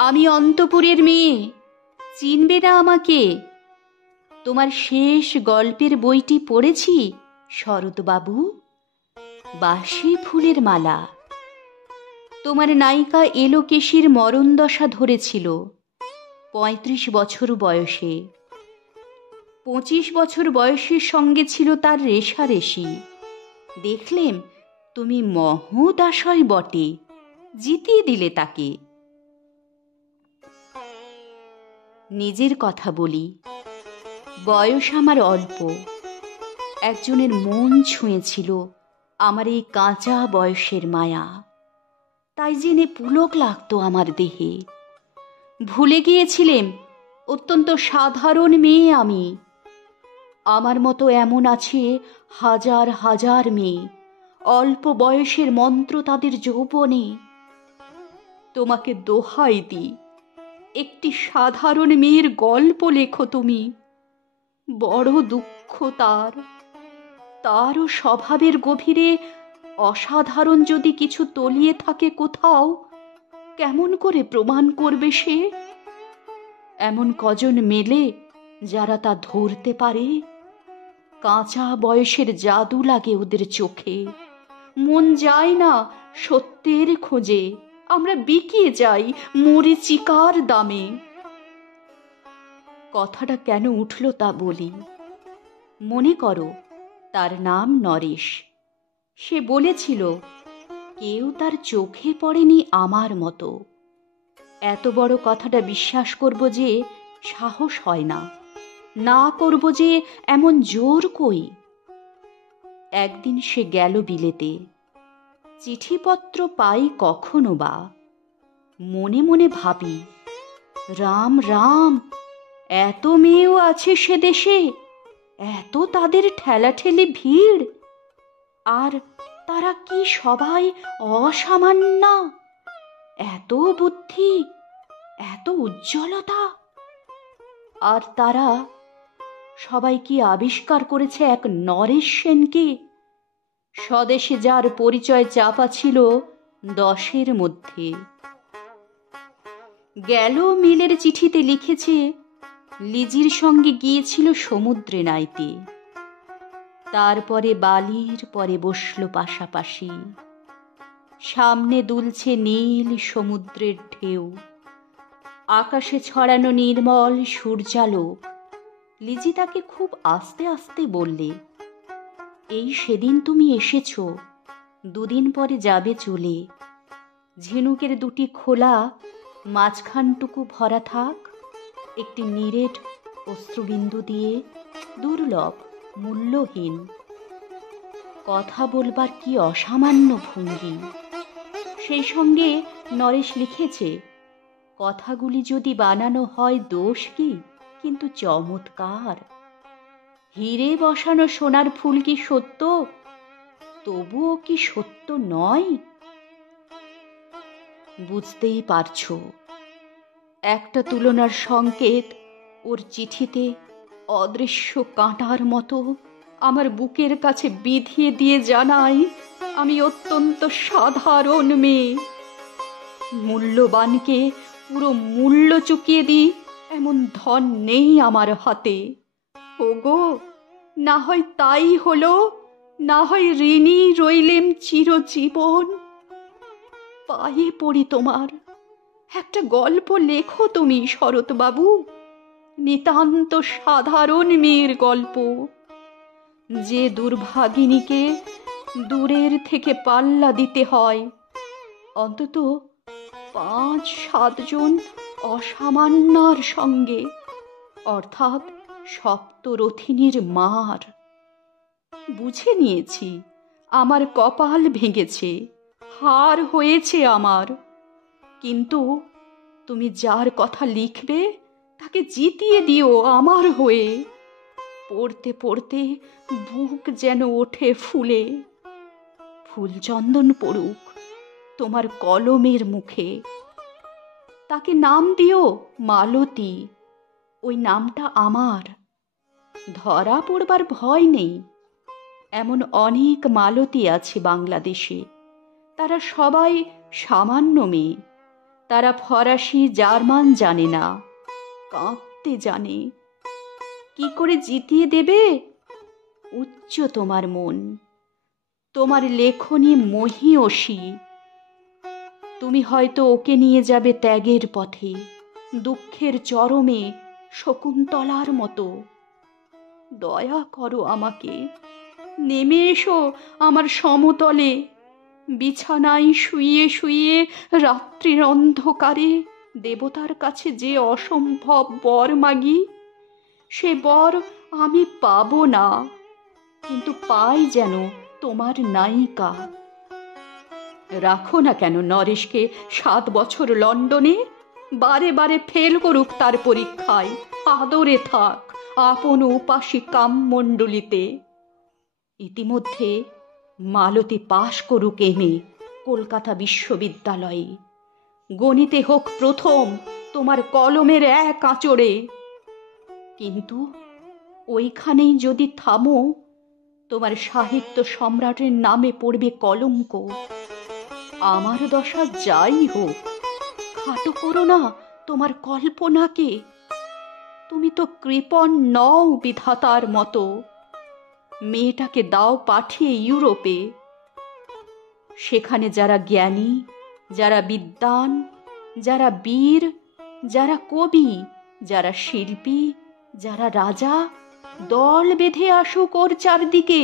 আমি অন্তপুরের মেয়ে, চিনবে না আমাকে? তোমার শেষ গল্পের বইটি পড়েছি শরৎবাবু, বাসি ফুলের মালা। তোমার নায়িকা এলোকেশীর মরণদশা ধরেছিল ৩৫ বছর বয়সে। ২৫ বছর বয়সের সঙ্গে ছিল তার রেশারেশি। দেখলেম তুমি মহোদাশয় বটে, জিতিয়ে দিলে তাকে। নিজের কথা বলি, বয়স আমার অল্প। একজনের মন ছুঁয়েছিল আমার এই কাঁচা বয়সের মায়া, তাই জেনে পুলক লাগতো আমার দেহে। ভুলে গিয়েছিলেম অত্যন্ত সাধারণ মেয়ে আমি। আমার মতো এমন আছে হাজার হাজার মেয়ে, অল্প বয়সের মন্ত্র তাদের যৌবনে। তোমাকে দোহাই দিই, একটি সাধারণ মেয়ের গল্প লেখো তুমি। বড় দুঃখ তারও স্বভাবের গভীরে অসাধারণ যদি কিছু তলিয়ে থাকে কোথাও, কেমন করে প্রমাণ করবে সে? এমন কজন মেলে যারা তা ধরতে পারে? কাঁচা বয়সের জাদু লাগে ওদের চোখে। মন যায় না সত্যের খোঁজে, আমরা বিকিয়ে যাই মরীচিকার দামে। কথাটা কেন উঠল তা বলি। মনে করো, তার নাম নরেশ। সে বলেছিল কেউ তার চোখে পড়েনি আমার মতো। এত বড় কথাটা বিশ্বাস করব যে সাহস হয় না, না করব যে এমন জোর কই। একদিন সে গেল বিলেতে। চিঠিপত্র পাই কখনো বা। মনে মনে ভাবি, রাম রাম, এত মেয়েও আছে সে দেশে, এত তাদের ঠেলাঠেলি ভিড়, আর তারা কি সবাই অসামান্য? এত বুদ্ধি, এত উজ্জ্বলতা, আর তারা সবাই কি আবিষ্কার করেছে এক নরেশ সেনকে, স্বদেশে যার পরিচয় চাপা ছিল 10-এর মধ্যে। গেল মেলের চিঠিতে লিখেছে লিজির সঙ্গে গিয়েছিল সমুদ্রে নাইতে। তারপরে বালির পরে বসল পাশাপাশি। সামনে দুলছে নীল সমুদ্রের ঢেউ, আকাশে ছড়ানো নির্মল সূর্যালোক। লিজি তাকে খুব আস্তে আস্তে বললে, এই সেদিন তুমি এসেছ, 2 দিন পরে যাবে চলে। ঝিনুকের 2টি খোলা, মাঝখানটুকু ভরা থাক একটি নিরেট অশ্রুবিন্দু দিয়ে, দুর্লভ, মূল্যহীন। কথা বলবার কি অসামান্য ভঙ্গি। সেই সঙ্গে নরেশ লিখেছে, কথাগুলি যদি বানানো হয় দোষ কি, কিন্তু চমৎকার। হিরে বসানো সোনার ফুল কি সত্য, তবুও কি সত্য নয়? বুঝতেই পারছো। একটা তুলনার সংকেত ওর চিঠিতে অদৃশ্য কাঁটার মতো আমার বুকের কাছে বিধিয়ে দিয়ে জানাই, আমি অত্যন্ত সাধারণ মেয়ে। মূল্যবানকে পুরো মূল্য চুকিয়ে দিই এমন ধন নেই আমার হাতে। ওগো, না হয় তাই হলো, না হয় ঋণী রইলেম চিরজীবন। পায়ে পড়ি তোমার, একটা গল্প লেখো তুমি শরৎবাবু, নিতান্ত সাধারণ মেয়ের গল্প। যে দুর্ভাগিনীকে দূরের থেকে পাল্লা দিতে হয়, অন্তত 5-7 জন অসামান্যার সঙ্গে, অর্থাৎ সপ্তরথিনীর মার। বুঝে নিয়েছি আমার কপাল ভেঙেছে, হার হয়েছে আমার। কিন্তু তুমি যার কথা লিখবে তাকে জিতিয়ে দিও আমার হয়ে। পড়তে পড়তে বুক যেন ওঠে ফুলে। ফুলচন্দন পড়ুক তোমার কলমের মুখে। তাকে নাম দিও মালতী, ওই নামটা আমার। ধরা পড়বার ভয় নেই। এমন অনেক মালতী আছে বাংলাদেশে, তারা সবাই সামান্য মেয়ে, তারা ফরাসি জার্মান জানে না, কাঁদতে জানে। কি করে জিতিয়ে দেবে? উচ্চ তোমার মন, তোমার লেখনী মহীয়সী। তুমি হয়তো ওকে নিয়ে যাবে ত্যাগের পথে, দুঃখের চরমে, শকুন্তলার মতো। দয়া করো আমাকে, নেমে এসো আমার সমতলে। বিছানায় শুইয়ে শুইয়ে রাত্রির অন্ধকারে দেবতার কাছে যে অসম্ভব বর মাগি, সে বর আমি পাব না, কিন্তু পাই যেন তোমার নায়িকা। রাখো না কেন নরেশকে 7 বছর লন্ডনে, বারে বারে ফেল করুক তার পরীক্ষায়, আদরে থাক আপন উপাসী কামমণ্ডলীতে। ইতিমধ্যে মালতী পাশ করুক এমএ কলকাতা বিশ্ববিদ্যালয়ে, গণিতে হোক প্রথম তোমার কলমের এক আঁচড়ে। কিন্তু ওইখানেই যদি থামো, তোমার সাহিত্য সম্রাটের নামে পড়বে কলঙ্ক। আমার দশা যাই হোক, খাটো করো না তোমার কল্পনাকে। তুমি তো কৃপণ নও বিধাতার মতো। মেয়েটাকে দাও পাঠিয়ে ইউরোপে। সেখানে যারা জ্ঞানী, যারা বিদ্বান, যারা বীর, যারা কবি, যারা শিল্পী, যারা রাজা, দল বেঁধে আসুক ওর চারদিকে।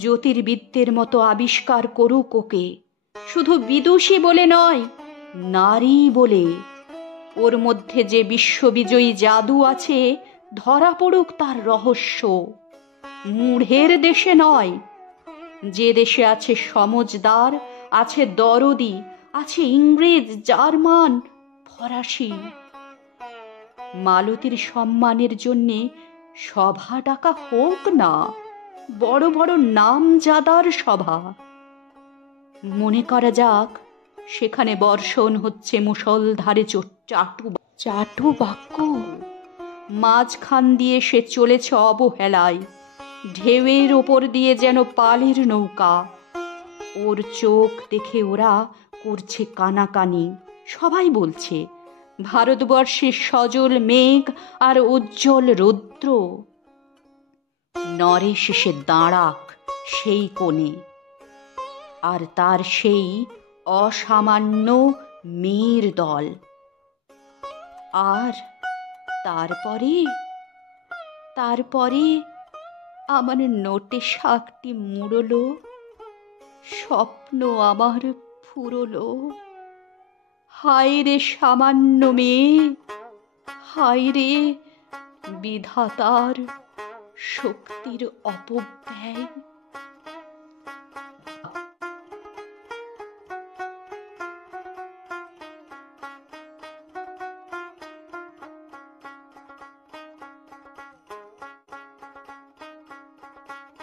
জ্যোতির্বিদ্যের মতো আবিষ্কার করুক ওকে, শুধু বিদুষী বলে নয়, নারী বলে। ওর মধ্যে যে বিশ্ববিজয়ী জাদু আছে, ধরা পড়ুক তার রহস্য। মূঢ়ের দেশে নয়, যে দেশে আছে সমজদার, আছে দরদি, আছে ইংরেজ, জার্মান, ফরাসি। মালতীর সম্মানের জন্যে সভা ডাকা হোক না, বড় বড় নামজাদার সভা। মনে করা যাক সেখানে বর্ষণ হচ্ছে মুষলধারে চাটু চাটু বাক্য। মাঝখান দিয়ে সে চলেছে অবহেলায়, ঢেউয়ের ওপর দিয়ে যেন পালের নৌকা। ওর চোখ দেখে ওরা করছে কানাকানি। সবাই বলছে ভারতবর্ষের সজল মেঘ আর উজ্জ্বল রৌদ্র। নরেশ এসে দাঁড়াক সেই কোণে, আর তার সেই অসামান্য মেয়ের দল। আর তারপরে আমার নোটে শাকটি মুড়লো, স্বপ্ন আমার ফুরলো। হায় রে সামান্য মেয়ে, হায় রে বিধাতার শক্তির অপব্যয়।